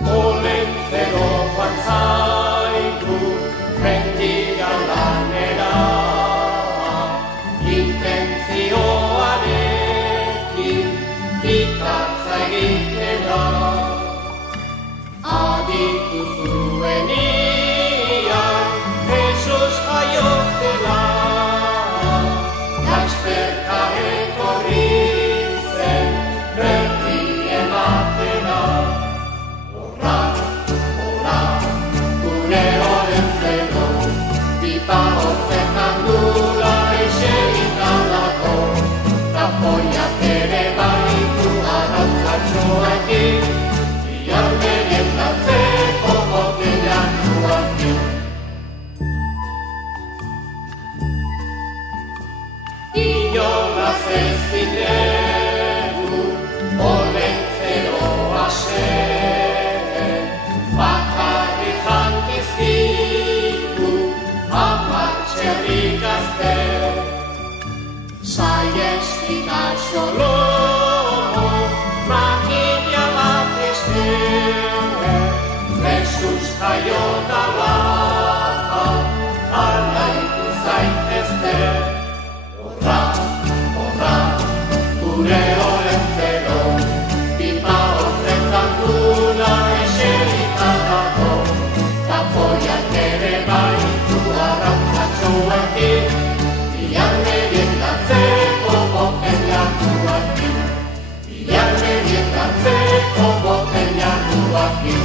Olentzero joan zaigu, mendiga lanera, intentzioarekin ikatza egitera. Aditu zuenian, Jesus jaio zela, lasterka etorri zen berri ematera. Horra, horra, gure Olentzero, pipa hotzetan dula eserikaldako, tapoiak ere baitu arrantzatxoekin, ilarberien datzeko botelak duakin. Inolaz ez zinegu, Olentzero ase, bakarrik jantizkigu, hamar txerri gazte. Saiestik axolomo, makina bat este, Jesus jaio dala, alaitu zaitezte. Horra, horra, gure Olentzero, pipa hotzetan dula eserikaldako, tapoiak ere baitu arrantzatxoekin, ilarberien datzeko botelak duakin, ilarberien datzeko botelak duakin.